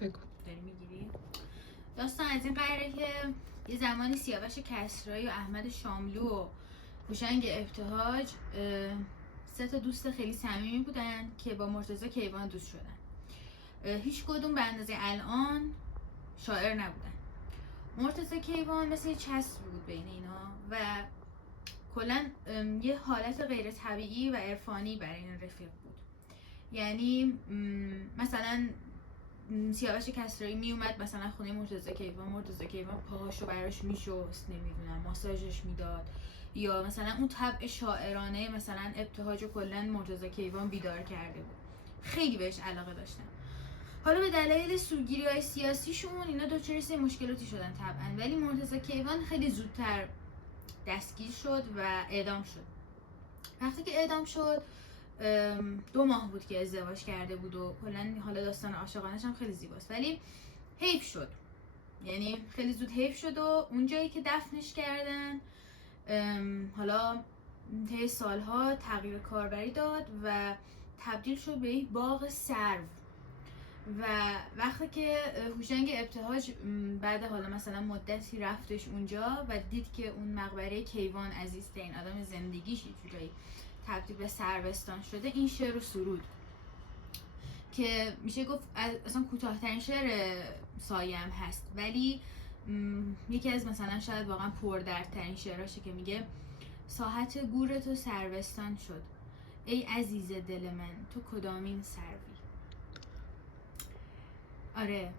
بگو. داری میگیری؟ داستان از این قراره که یه زمانی سیاوش کسرایی و احمد شاملو و هوشنگ ابتهاج 3 تا دوست خیلی صمیمی بودن که با مرتضی کیوان دوست شدن. هیچ کدوم به اندازه الان شاعر نبودن. مرتضی کیوان مثل یه چسب بود بین اینا و کلا یه حالت غیر طبیعی و عرفانی برای این رفیق بود. یعنی مثلا سیاوش کسرایی می اومد مثلا خونه مرتضی کیوان پاهاشو براش میشست، نمیدونم ماساژش میداد، یا مثلا اون طبع شاعرانه مثلا ابتهاج و کلا مرتضی کیوان بیدار کرده بود. خیلی بهش علاقه داشتن. حالا به دلایل سوگیری‌های سیاسیشون اینا دچار سری مشکلاتی شدن طبعا، ولی مرتضی کیوان خیلی زودتر دستگیر شد و اعدام شد. وقتی که اعدام شد 2 ماه بود که ازدواج کرده بود و کلا حالا داستان عاشقانش هم خیلی زیباست، ولی حیف شد. یعنی خیلی زود حیف شد و اون جایی که دفنش کردن حالا طی سالها تغییر کاربری داد و تبدیل شد به یک باغ سرو. و وقتی که هوشنگ ابتهاج بعد حالا مثلا مدتی رفتش اونجا و دید که اون مقبره کیوان عزیزترین آدم زندگیش یه جورایی تبدیل به سروستان شده، این شعر رو سرود که میشه گفت اصلا کوتاه‌ترین شعر سایم هست، ولی یکی از مثلا شاید واقعا پردردترین شعراشه که میگه ساحت گور تو سروستان شد، ای عزیز دل من تو کدامین سروی. آره